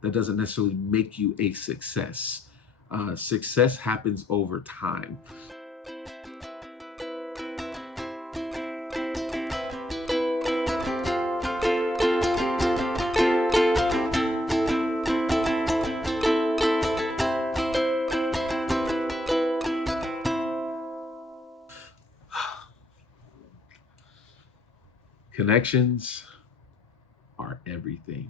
that doesn't necessarily make you a success. Success happens over time. Connections are everything.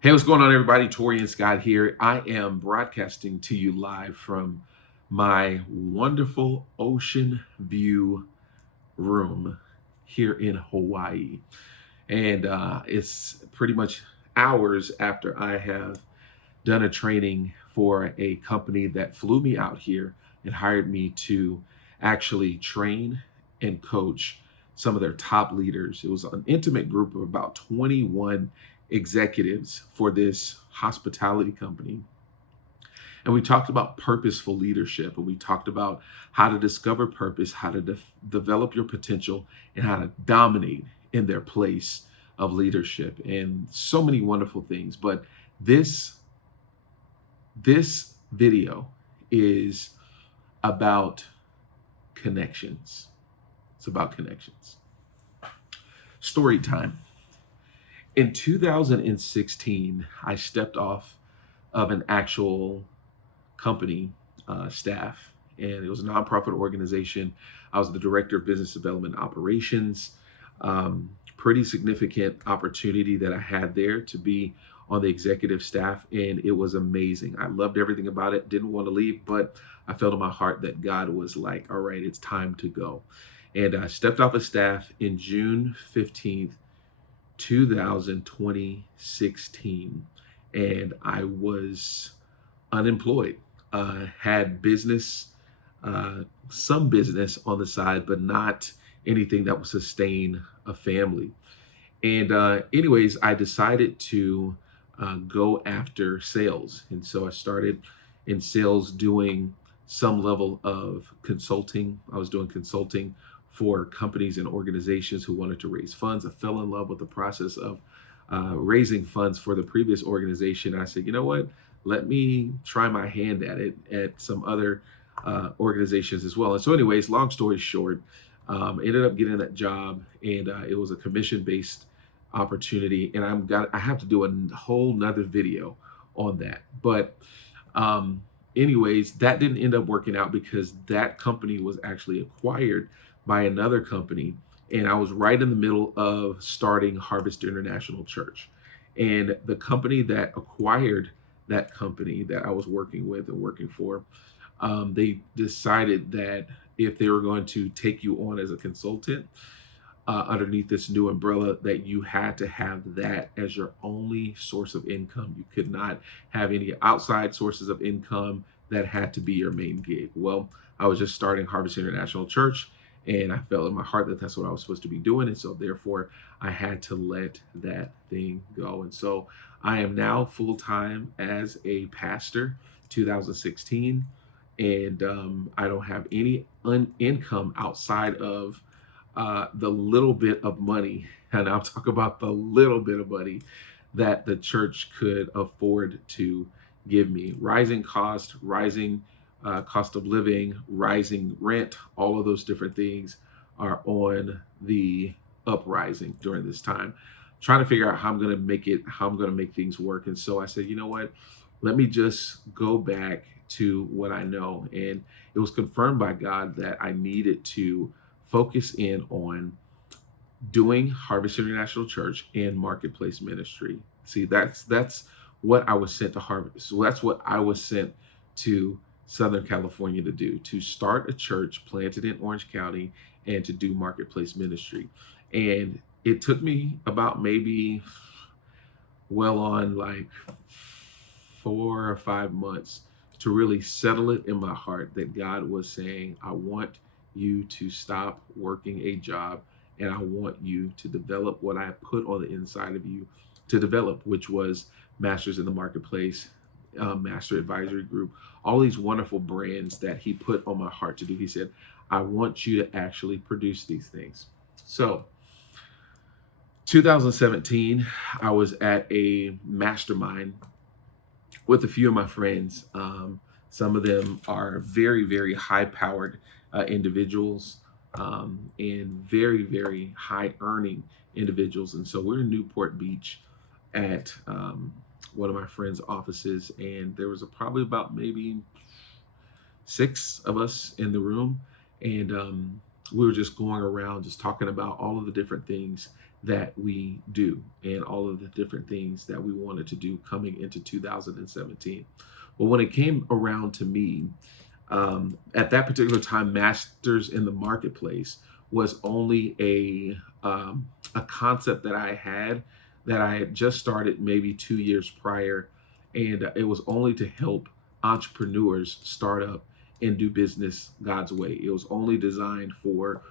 Hey, what's going on, everybody? Tori and Scott here. I am broadcasting to you live from my wonderful ocean view room here in Hawaii. And it's pretty much hours after I have done a training for a company that flew me out here and hired me to actually train and coach some of their top leaders. It was an intimate group of about 21 executives for this hospitality company. And we talked about purposeful leadership, and we talked about how to discover purpose, how to develop your potential, and how to dominate in their place of leadership, and so many wonderful things. But this video is about connections. It's about connections. Story time. In 2016, I stepped off of an actual company staff, and it was a nonprofit organization. I was the director of business development operations. Pretty significant opportunity that I had there to be on the executive staff, and it was amazing. I loved everything about it, didn't want to leave, but I felt in my heart that God was like, all right, it's time to go. And I stepped off of staff in June 15th, 2016, and I was unemployed. Had business, some business on the side, but not anything that would sustain a family. And anyways, I decided to go after sales. And so I started in sales doing some level of consulting. I was doing consulting for companies and organizations who wanted to raise funds. I fell in love with the process of raising funds for the previous organization. I said, you know what? Let me try my hand at it at some other organizations as well. And so anyways, long story short, ended up getting that job, and it was a commission-based opportunity, and I have to do a whole nother video on that. But anyways, that didn't end up working out because that company was actually acquired by another company, and I was right in the middle of starting Harvest International Church. And the company that acquired that company that I was working with and working for, they decided that if they were going to take you on as a consultant underneath this new umbrella, that you had to have that as your only source of income. You could not have any outside sources of income. That had to be your main gig. Well, I was just starting Harvest International Church, and I felt in my heart that that's what I was supposed to be doing. And so therefore I had to let that thing go. And so I am now full-time as a pastor, 2016. And I don't have any income outside of the little bit of money, and I'll talk about the little bit of money that the church could afford to give me. Rising cost, rising cost of living, rising rent, all of those different things are on the uprising during this time. Trying to figure out how I'm going to make it, how I'm going to make things work. And so I said, you know what? Let me just go back to what I know. And it was confirmed by God that I needed to focus in on doing Harvest International Church and marketplace ministry. See, that's what I was sent to Harvest. So that's what I was sent to Southern California to do, to start a church planted in Orange County and to do marketplace ministry. And it took me about maybe well on like 4 or 5 months to really settle it in my heart that God was saying, I want you to stop working a job, and I want you to develop what I put on the inside of you to develop, which was Masters in the Marketplace, Master Advisory Group, all these wonderful brands that he put on my heart to do. He said, I want you to actually produce these things. So 2017, I was at a mastermind with a few of my friends. Some of them are very, very high powered individuals, and very, very high earning individuals. And so we're in Newport Beach at one of my friends' offices, and there was probably about maybe six of us in the room, and we were just going around just talking about all of the different things that we do and all of the different things that we wanted to do coming into 2017. But when it came around to me, at that particular time, Masters in the Marketplace was only a concept that I had just started maybe 2 years prior, and it was only to help entrepreneurs start up and do business God's way. It was only designed for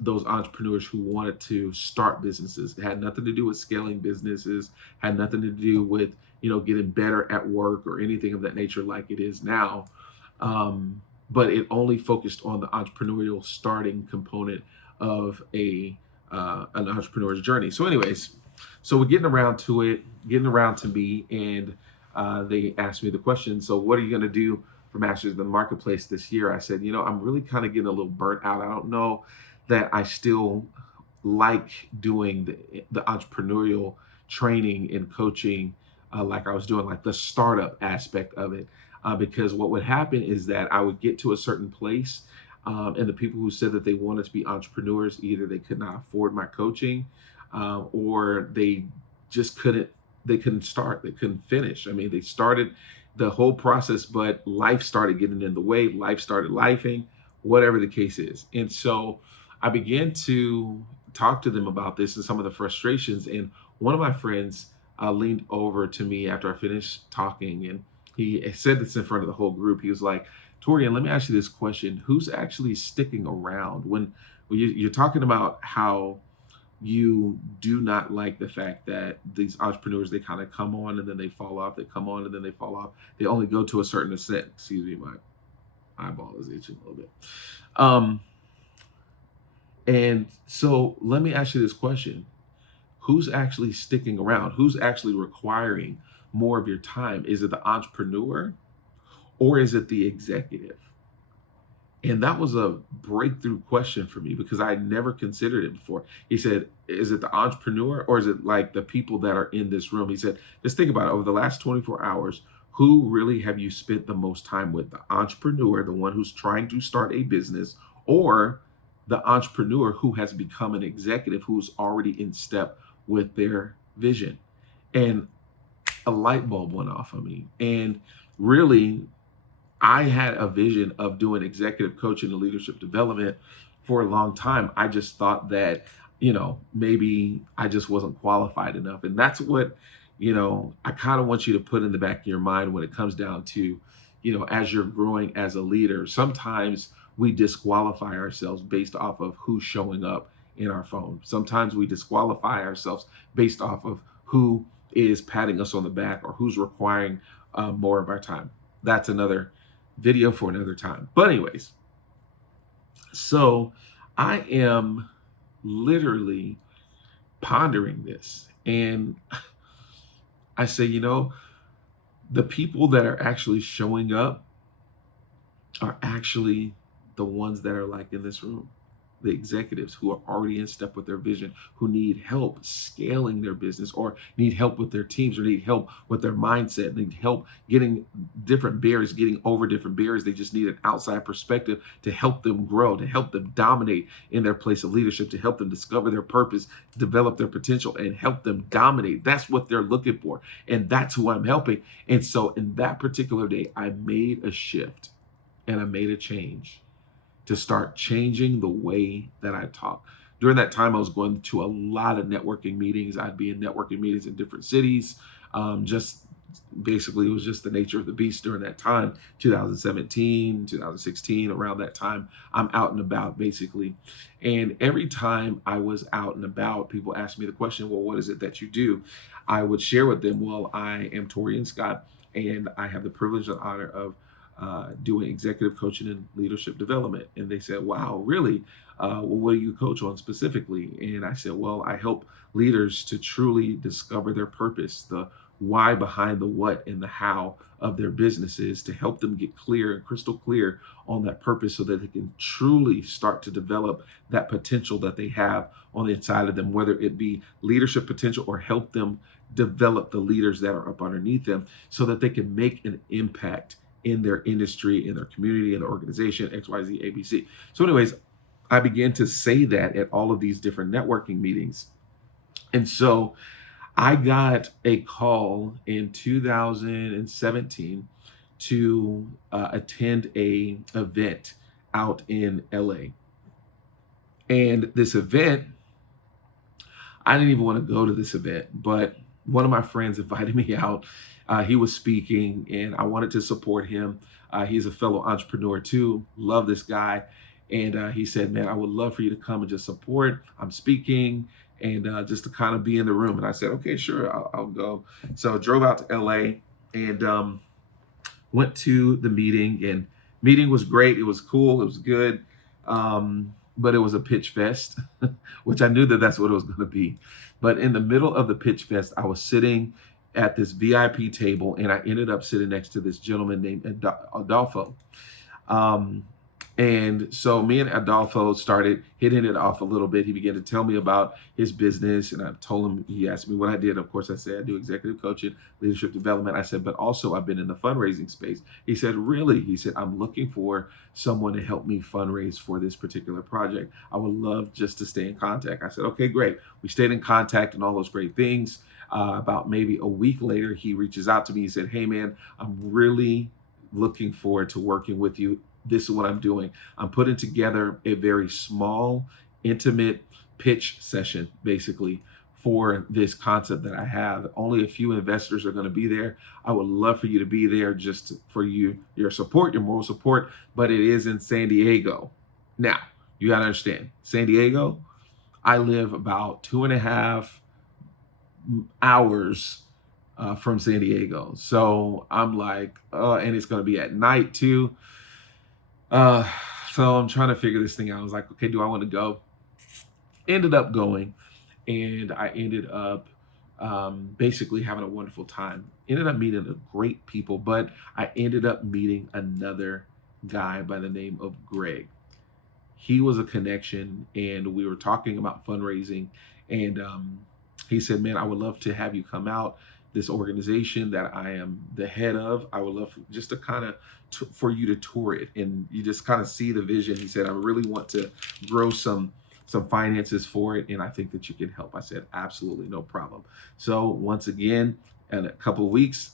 those entrepreneurs who wanted to start businesses. It had nothing to do with scaling businesses, had nothing to do with getting better at work or anything of that nature like it is now. But it only focused on the entrepreneurial starting component of an entrepreneur's journey. So, anyways, so we're getting around to me, and they asked me the question. So, what are you going to do for Masters in the Marketplace this year? I said, I'm really kind of getting a little burnt out. I don't know that I still like doing the entrepreneurial training and coaching like I was doing, like the startup aspect of it. Because what would happen is that I would get to a certain place, and the people who said that they wanted to be entrepreneurs, either they could not afford my coaching, or they just couldn't. They couldn't start. They couldn't finish. I mean, they started the whole process, but life started getting in the way. Life started lifing, whatever the case is. And so I began to talk to them about this and some of the frustrations. And one of my friends leaned over to me after I finished talking, and he said this in front of the whole group. He was like, Torian, let me ask you this question. Who's actually sticking around when you're talking about how you do not like the fact that these entrepreneurs, they kind of come on and then they fall off, they come on and then they fall off. They only go to a certain extent. Excuse me, my eyeball is itching a little bit. And so let me ask you this question. Who's actually sticking around? Who's actually requiring more of your time? Is it the entrepreneur or is it the executive? And that was a breakthrough question for me because I had never considered it before. He said, is it the entrepreneur or is it like the people that are in this room? He said, just think about it. Over the last 24 hours, who really have you spent the most time with? The entrepreneur, the one who's trying to start a business, or the entrepreneur who has become an executive who's already in step with their vision? And a light bulb went off on me. And really, I had a vision of doing executive coaching and leadership development for a long time. I just thought that, maybe I just wasn't qualified enough. And that's what, I kind of want you to put in the back of your mind when it comes down to, as you're growing as a leader, sometimes we disqualify ourselves based off of who's showing up in our phone. Sometimes we disqualify ourselves based off of who is patting us on the back or who's requiring more of our time. That's another video for another time. But anyways, so I am literally pondering this, and I say, the people that are actually showing up are actually the ones that are like in this room, the executives who are already in step with their vision, who need help scaling their business or need help with their teams or need help with their mindset, need help getting different barriers, getting over different barriers. They just need an outside perspective to help them grow, to help them dominate in their place of leadership, to help them discover their purpose, develop their potential, and help them dominate. That's what they're looking for. And that's who I'm helping. And so in that particular day, I made a shift and I made a change to start changing the way that I talk. During that time, I was going to a lot of networking meetings. I'd be in networking meetings in different cities. Just basically, it was just the nature of the beast during that time, 2017, 2016, around that time, I'm out and about basically. And every time I was out and about, people asked me the question, well, what is it that you do? I would share with them, well, I am Torian Scott, and I have the privilege and honor of doing executive coaching and leadership development. And they said, wow, really? Well, what do you coach on specifically? And I said, well, I help leaders to truly discover their purpose, the why behind the what and the how of their businesses, to help them get clear and crystal clear on that purpose so that they can truly start to develop that potential that they have on the inside of them, whether it be leadership potential or help them develop the leaders that are up underneath them so that they can make an impact in their industry, in their community, in the organization, XYZ, ABC. So anyways, I began to say that at all of these different networking meetings. And so I got a call in 2017 to attend a event out in LA. And this event, I didn't even want to go to this event, but one of my friends invited me out. He was speaking, and I wanted to support him. He's a fellow entrepreneur too. Love this guy. And he said, man, I would love for you to come and just support. I'm speaking, and just to kind of be in the room. And I said, okay, sure, I'll go. So I drove out to LA and went to the meeting, and meeting was great. It was cool. It was good. But it was a pitch fest, which I knew that that's what it was going to be. But in the middle of the pitch fest, I was sitting at this VIP table, and I ended up sitting next to this gentleman named Adolfo. Um, and so me and Adolfo started hitting it off a little bit. He began to tell me about his business, and I told him, he asked me what I did. Of course, I said I do executive coaching, leadership development. I said, but also I've been in the fundraising space. He said, really? He said, I'm looking for someone to help me fundraise for this particular project. I would love just to stay in contact. I said, okay, great. We stayed in contact and all those great things. About maybe a week later, he reaches out to me. He said, hey, man, I'm really looking forward to working with you. This is what I'm doing. I'm putting together a very small, intimate pitch session, basically, for this concept that I have. Only a few investors are going to be there. I would love for you to be there, just for your support, your moral support, but it is in San Diego. Now, you got to understand, San Diego, I live about 2.5 hours from San Diego. So I'm like, and it's going to be at night too. Uh, so I'm trying to figure this thing out. I was like, okay, do I want to go? Ended up going, and I ended up basically having a wonderful time. Ended up meeting great people, but I ended up meeting another guy by the name of Greg. He was a connection, and we were talking about fundraising, and he said, man, I would love to have you come out. This organization that I am the head of, I would love just to kind of for you to tour it, and you just kind of see the vision. He said, I really want to grow some finances for it, and I think that you can help. I said, absolutely, no problem. So once again, in a couple of weeks,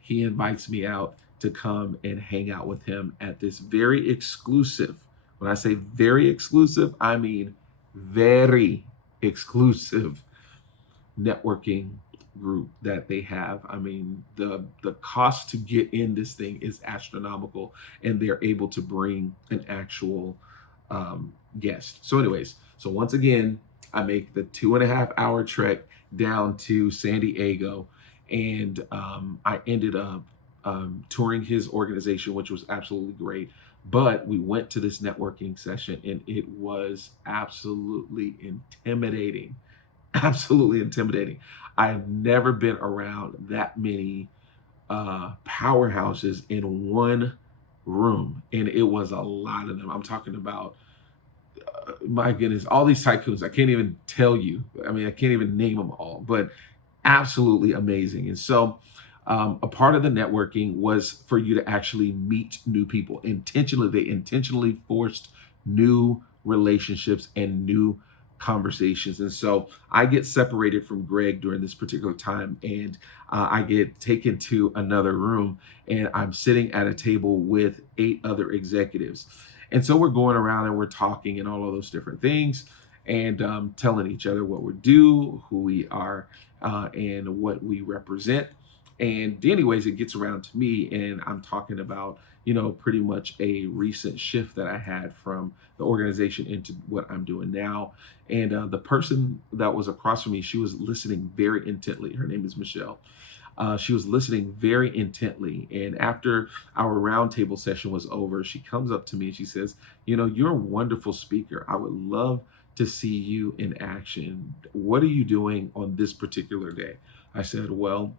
he invites me out to come and hang out with him at this very exclusive, when I say very exclusive, I mean very exclusive networking group that they have. I mean, the cost to get in this thing is astronomical, and they're able to bring an actual guest. So anyways, so once again, I make the 2.5 hour trek down to San Diego, and I ended up touring his organization, which was absolutely great. But we went to this networking session, and it was absolutely intimidating. Absolutely intimidating. I've never been around that many powerhouses in one room, and it was a lot of them. I'm talking about, my goodness, all these tycoons. I can't even tell you. I mean, I can't even name them all, but absolutely amazing. And so, a part of the networking was for you to actually meet new people. Intentionally, they intentionally forced new relationships and new conversations. And so I get separated from Greg during this particular time, and I get taken to another room, and I'm sitting at a table with 8 other executives. And so we're going around and we're talking and all of those different things, and telling each other what we do, who we are, and what we represent. And anyways, it gets around to me, and I'm talking about, pretty much a recent shift that I had from the organization into what I'm doing now. And the person that was across from me, she was listening very intently. Her name is Michelle. She was listening very intently. And after our roundtable session was over, she comes up to me and she says, you're a wonderful speaker. I would love to see you in action. What are you doing on this particular day? I said, well,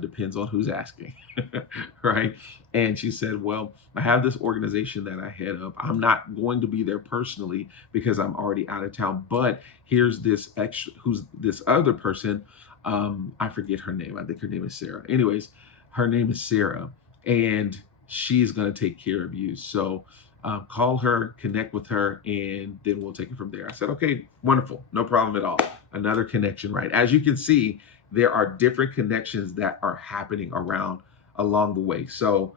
depends on who's asking, right? And she said, well, I have this organization that I head up. I'm not going to be there personally because I'm already out of town, but here's this extra, who's this other person. I forget her name. I think her name is Sarah. Anyways, her name is Sarah, and she's going to take care of you. So call her, connect with her, and then we'll take it from there. I said, okay, wonderful. No problem at all. Another connection, right? As you can see, there are different connections that are happening around along the way. So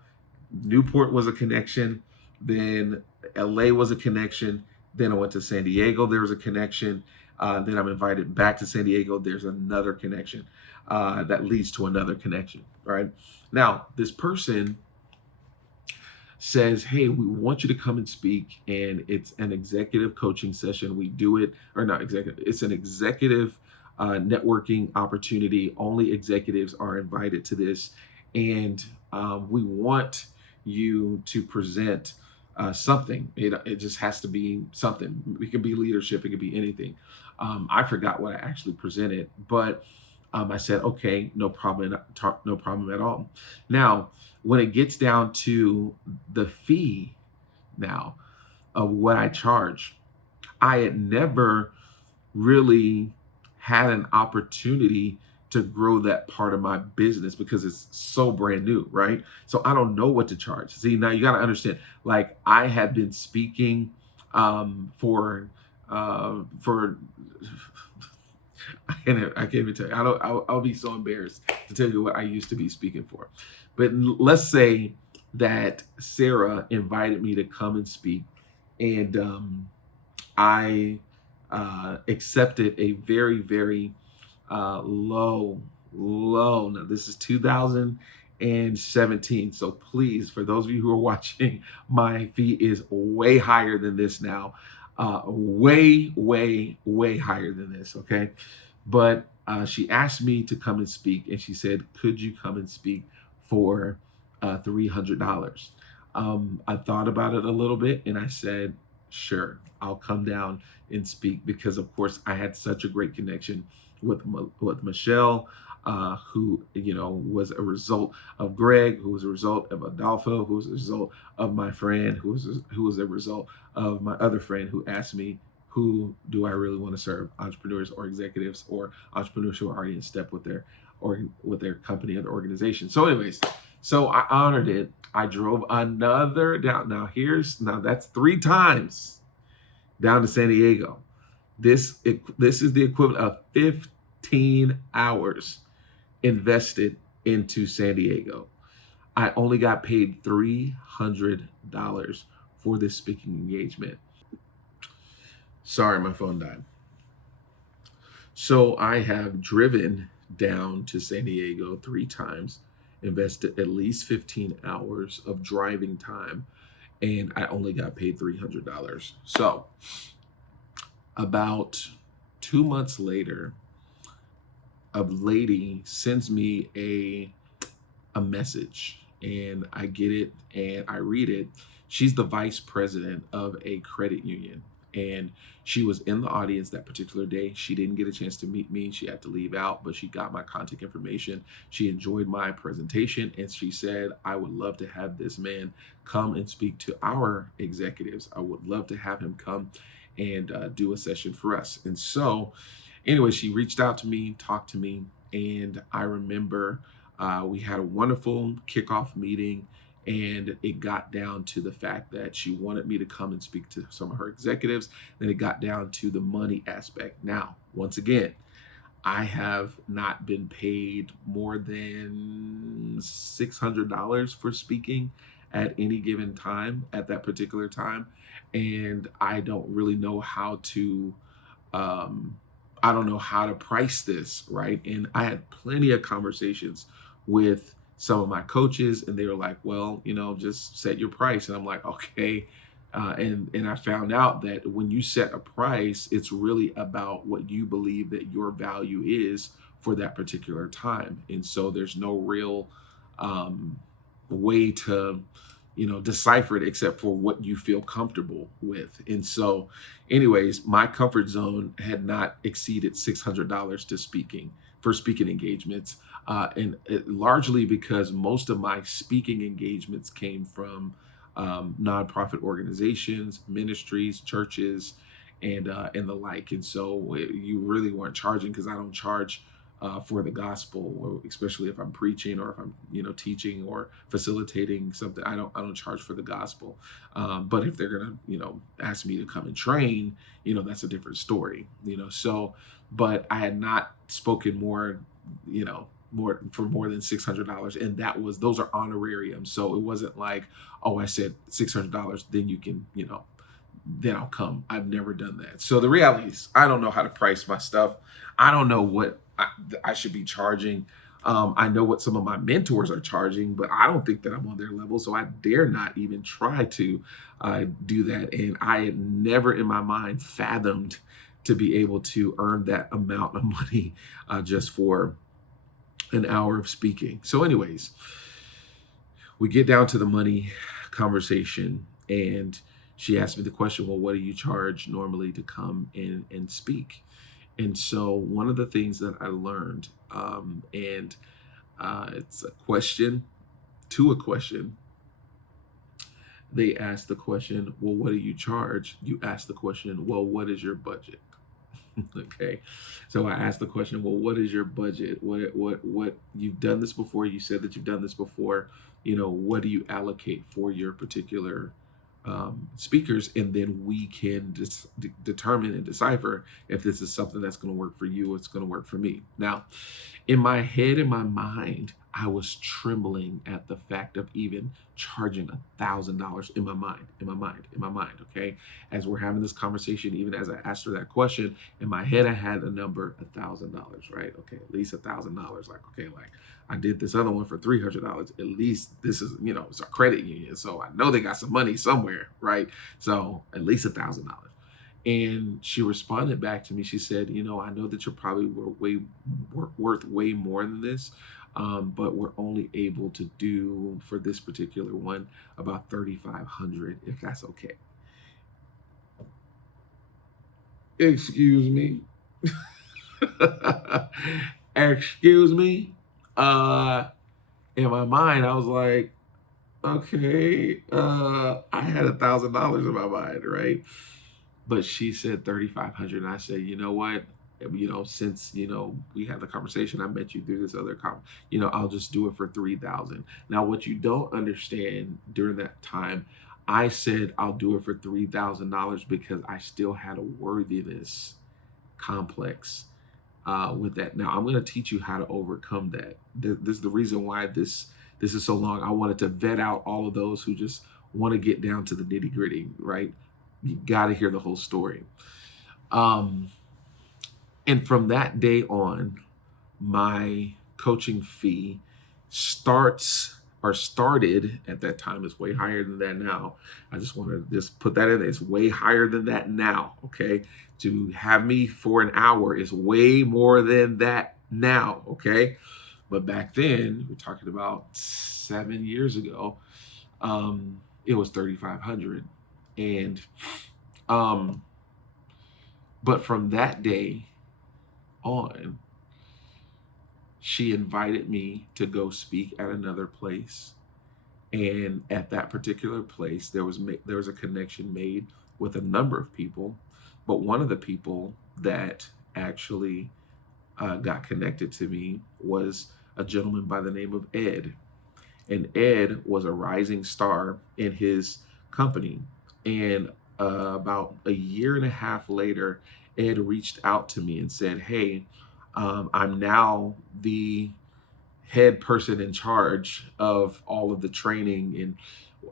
Newport was a connection, then LA was a connection, then I went to San Diego, there was a connection, then I'm invited back to San Diego, there's another connection that leads to another connection, right? Now, this person says, hey, we want you to come and speak, and it's an executive coaching session. We do it, or not executive, it's an executive networking opportunity. Only executives are invited to this, and we want you to present something. It just has to be something. It could be leadership, it could be anything. I forgot what I actually presented, but I said, okay, no problem, no problem at all. Now, when it gets down to the fee now of what I charge, I had never really had an opportunity to grow that part of my business because it's so brand new, right? So I don't know what to charge. See, now you got to understand, like I had been speaking for I can't even tell you. I'll be so embarrassed to tell you what I used to be speaking for. But let's say that Sarah invited me to come and speak, and I accepted a very, very low. Now, this is 2017. So please, for those of you who are watching, my fee is way higher than this now. Way, way, way higher than this. Okay. But she asked me to come and speak, and she said, could you come and speak for $300? I thought about it a little bit, and I said, sure, I'll come down and speak, because of course I had such a great connection with Michelle, who was a result of Greg, who was a result of Adolfo, who was a result of my friend, who was a result of my other friend who asked me, who do I really want to serve, entrepreneurs or executives or entrepreneurs who are already in step with their company or their organization. So anyways, so I honored it. I drove another down. Now that's 3 times down to San Diego. This is the equivalent of 15 hours invested into San Diego. I only got paid $300 for this speaking engagement. Sorry, my phone died. So I have driven down to San Diego 3 times, invested at least 15 hours of driving time, and I only got paid $300. So about 2 months later, a lady sends me a message, and I get it and I read it. She's the vice president of a credit union, and she was in the audience that particular day. She didn't get a chance to meet me. She had to leave out, but she got my contact information. She enjoyed my presentation, and she said, I would love to have this man come and speak to our executives. I would love to have him come and do a session for us. And so anyway, she reached out to me, talked to me, and I remember we had a wonderful kickoff meeting, and it got down to the fact that she wanted me to come and speak to some of her executives. Then it got down to the money aspect. Now, once again, I have not been paid more than $600 for speaking at any given time at that particular time. And I don't really know how to I don't know how to price this, right? And I had plenty of conversations with some of my coaches, and they were like, well, just set your price. And I'm like, okay. And I found out that when you set a price, it's really about what you believe that your value is for that particular time. And so there's no real um, way to decipher it except for what you feel comfortable with. And so anyways, my comfort zone had not exceeded $600 to speaking engagements, and largely because most of my speaking engagements came from nonprofit organizations, ministries, churches, and the like. And so you really weren't charging, because I don't charge for the gospel, or especially if I'm preaching, or if I'm teaching or facilitating something. I don't charge for the gospel. But if they're gonna ask me to come and train, that's a different story. So, but I had not spoken more than $600, and those are honorariums. So it wasn't like, oh, I said $600, then you can then I'll come. I've never done that. So the reality is, I don't know how to price my stuff. I don't know what I should be charging. I know what some of my mentors are charging, but I don't think that I'm on their level. So I dare not even try to do that. And I had never in my mind fathomed to be able to earn that amount of money just for an hour of speaking. So, anyways, we get down to the money conversation, and she asked me the question, well, what do you charge normally to come in and speak? And so one of the things that I learned, and it's a question to a question. They asked the question, well, what do you charge? You ask the question, well, what is your budget? Okay. So I asked the question, well, what is your budget? What you've done this before? You said that you've done this before. What do you allocate for your particular speakers? And then we can determine and decipher if this is something that's going to work for you, or it's going to work for me. Now, in my head, in my mind, I was trembling at the fact of even charging $1,000 in my mind. Okay. As we're having this conversation, even as I asked her that question, in my head, I had a number, $1,000, right? Okay. At least $1,000. Like, okay, like I did this other one for $300. At least this is, it's a credit union. So I know they got some money somewhere, right? So at least $1,000. And she responded back to me. She said, I know that you're probably worth way more than this, but we're only able to do for this particular one about 3,500, if that's okay. Excuse me. Excuse me. In my mind, I was like, okay, I had $1,000 in my mind, right? But she said 3,500, and I said, you know what? Since we had the conversation, I met you through this other I'll just do it for 3,000. Now, what you don't understand, during that time, I said I'll do it for $3,000 because I still had a worthiness complex with that. Now, I'm going to teach you how to overcome that. This is the reason why this is so long. I wanted to vet out all of those who just want to get down to the nitty gritty, right? You got to hear the whole story. And from that day on, my coaching fee started at that time. It's way higher than that now. I just want to just put that in there. It's way higher than that now. Okay. To have me for an hour is way more than that now. Okay. But back then, we're talking about 7 years ago, it was 3,500. And but from that day on, she invited me to go speak at another place. And at that particular place, there was a connection made with a number of people. But one of the people that actually got connected to me was a gentleman by the name of Ed. And Ed was a rising star in his company. And about a year and a half later, Ed reached out to me and said, hey, I'm now the head person in charge of all of the training and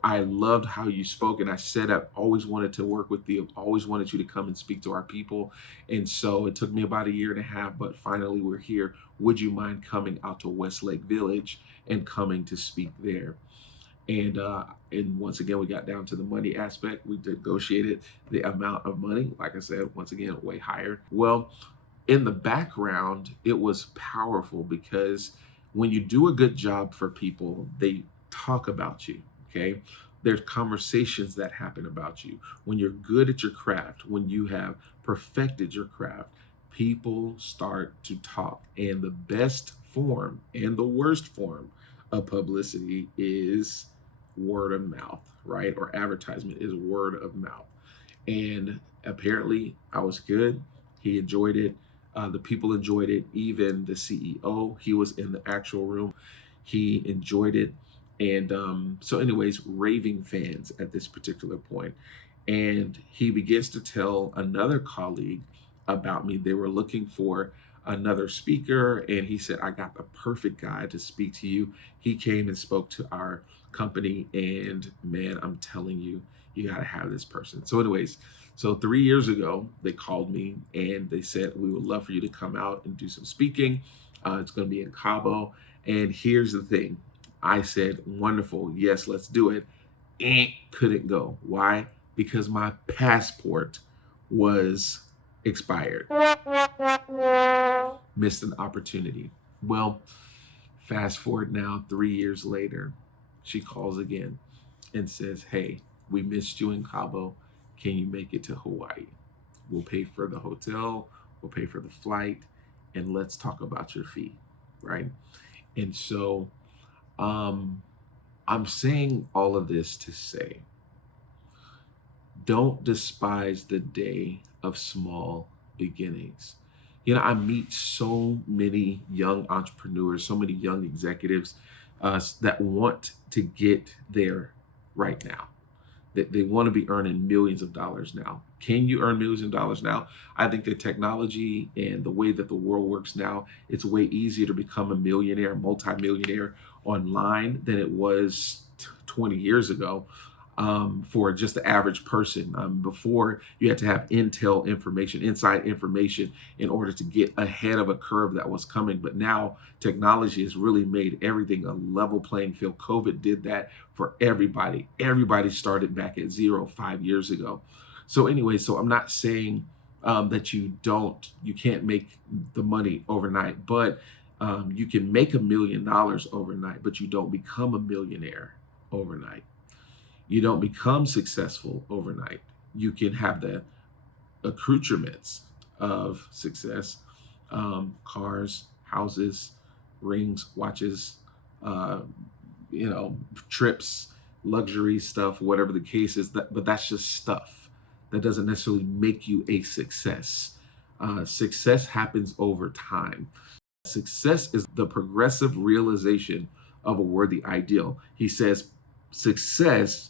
I loved how you spoke, and I said I've always wanted to work with you. I've always wanted you to come and speak to our people. And so it took me about a year and a half, but finally we're here. Would you mind coming out to Westlake Village and coming to speak there? And once again, we got down to the money aspect. We negotiated the amount of money. Like I said, once again, way higher. Well, in the background, it was powerful because when you do a good job for people, they talk about you. Okay. There's conversations that happen about you. When you're good at your craft, when you have perfected your craft, people start to talk. And the best form and the worst form of publicity is word of mouth, right? Or advertisement is word of mouth. And apparently, I was good. He enjoyed it. The people enjoyed it. Even the CEO, he was in the actual room. He enjoyed it. And so, anyways, raving fans at this particular point. And he begins to tell another colleague about me. They were looking for another speaker, and he said, I got the perfect guy to speak to you. He came and spoke to our company, and man, I'm telling you, you got to have this person. So, anyways, so 3 years ago, they called me and they said, we would love for you to come out and do some speaking. It's going to be in Cabo. And here's the thing, I said, wonderful. Yes, let's do it. Couldn't go. Why? Because my passport was expired. Missed an opportunity. Well, fast forward now, 3 years later, she calls again and says, hey, we missed you in Cabo. Can you make it to Hawaii? We'll pay for the hotel, we'll pay for the flight, and let's talk about your fee, right? And so I'm saying all of this to say, don't despise the day of small beginnings. You know, I meet so many young entrepreneurs, so many young executives that want to get there right now. They want to be earning millions of dollars now. Can you earn millions of dollars now? I think the technology and the way that the world works now, it's way easier to become a millionaire, multimillionaire online than it was 20 years ago for just the average person. Before, you had to have intel information, inside information, in order to get ahead of a curve that was coming. But now technology has really made everything a level playing field. COVID did that for everybody. Everybody started back at zero 5 years ago. So anyway, so I'm not saying that you can't make the money overnight, but you can make $1 million overnight, but you don't become a millionaire overnight. You don't become successful overnight. You can have the accoutrements of success, cars, houses, rings, watches, uh, trips, luxury stuff, whatever the case is. But that's just stuff. That doesn't necessarily make you a success. Success happens over time. Success is the progressive realization of a worthy ideal. He says, success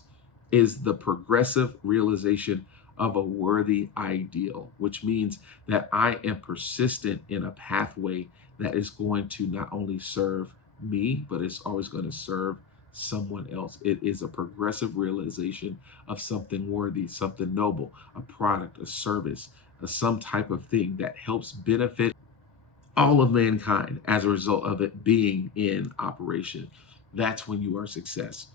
is the progressive realization of a worthy ideal, which means that I am persistent in a pathway that is going to not only serve me, but it's always going to serve someone else. It is a progressive realization of something worthy, something noble, a product, a service, some type of thing that helps benefit all of mankind as a result of it being in operation. That's when you are success.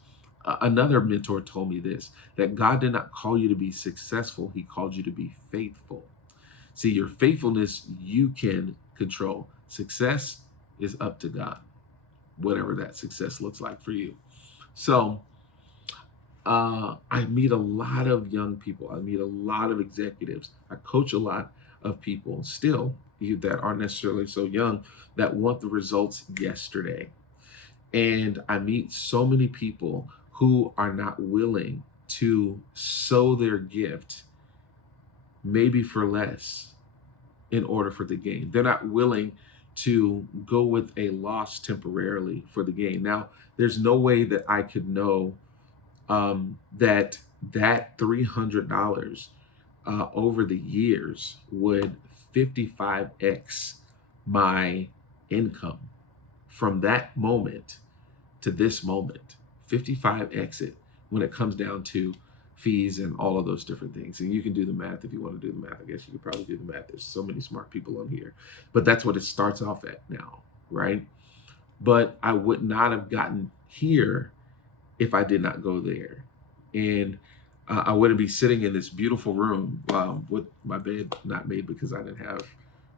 Another mentor told me this, that God did not call you to be successful, He called you to be faithful. See, your faithfulness you can control. Success is up to God, whatever that success looks like for you. So I meet a lot of young people. I meet a lot of executives. I coach a lot of people still that aren't necessarily so young that want the results yesterday. And I meet so many people who are not willing to sow their gift, maybe for less, in order for the gain. They're not willing to go with a loss temporarily for the gain. Now, there's no way that I could know that $300 over the years would 55x my income from that moment to this moment. 55x it when it comes down to fees and all of those different things. And you can do the math if you want to do the math. I guess you could probably do the math. There's so many smart people on here, but that's what it starts off at now, right? But I would not have gotten here if I did not go there. And I wouldn't be sitting in this beautiful room with my bed not made because I didn't have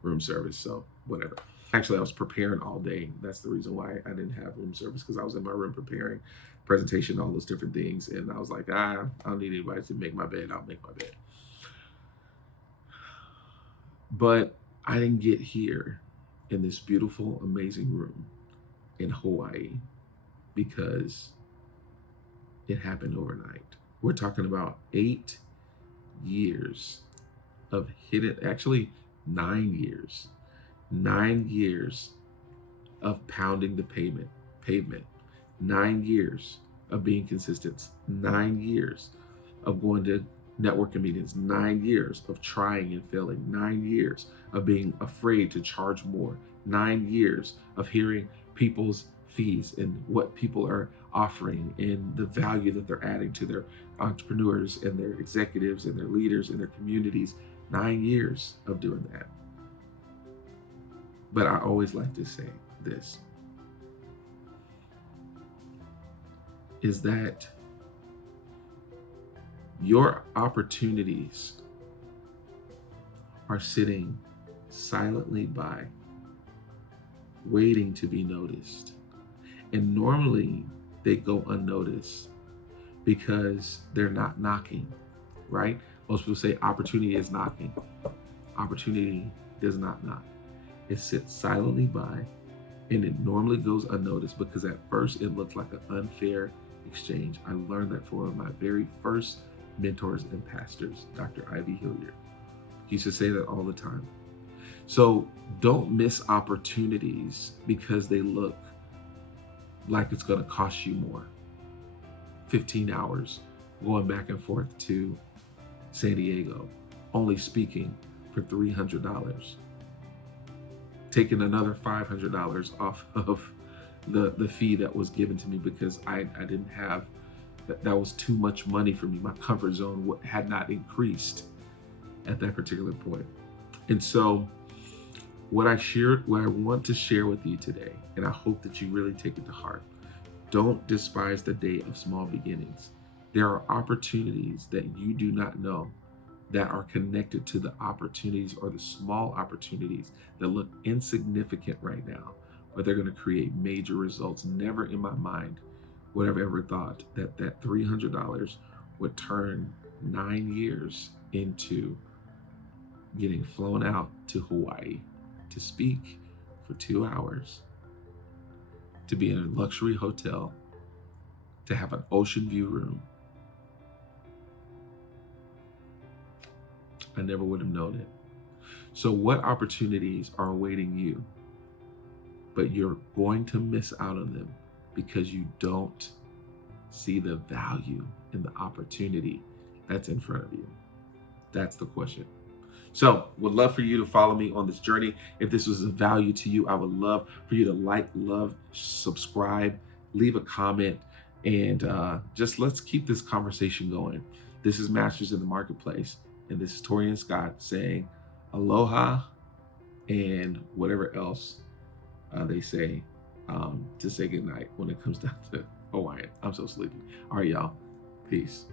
room service. So whatever. Actually, I was preparing all day. That's the reason why I didn't have room service, because I was in my room preparing presentation, all those different things. And I was like, I don't need anybody to make my bed. I'll make my bed. But I didn't get here in this beautiful, amazing room in Hawaii because it happened overnight. We're talking about 8 years of hidden, actually 9 years, 9 years of pounding the pavement, 9 years of being consistent, 9 years of going to networking meetings, 9 years of trying and failing, 9 years of being afraid to charge more, 9 years of hearing people's fees and what people are offering and the value that they're adding to their entrepreneurs and their executives and their leaders and their communities. 9 years of doing that. But I always like to say this, is that your opportunities are sitting silently by, waiting to be noticed. And normally they go unnoticed because they're not knocking, right? Most people say opportunity is knocking. Opportunity does not knock. It sits silently by, and it normally goes unnoticed because at first it looks like an unfair exchange. I learned that from one of my very first mentors and pastors, Dr. Ivy Hilliard. He used to say that all the time. So don't miss opportunities because they look like it's going to cost you more. 15 hours going back and forth to San Diego, only speaking for $300. Taking another $500 off of the fee that was given to me because I didn't have, that was too much money for me. My comfort zone had not increased at that particular point. And so what I want to share with you today, and I hope that you really take it to heart, don't despise the day of small beginnings. There are opportunities that you do not know that are connected to the opportunities or the small opportunities that look insignificant right now, but they're going to create major results. Never in my mind would have ever thought that that $300 would turn 9 years into getting flown out to Hawaii to speak for 2 hours, to be in a luxury hotel, to have an ocean view room. I never would have known it. So what opportunities are awaiting you, but you're going to miss out on them because you don't see the value in the opportunity that's in front of you? That's the question. So would love for you to follow me on this journey. If this was of value to you, I would love for you to like, love, subscribe, leave a comment, and just let's keep this conversation going. This is Masters in the Marketplace, and this is Torian Scott saying aloha and whatever else they say to say goodnight when it comes down to Hawaiian. I'm so sleepy. All right, y'all. Peace.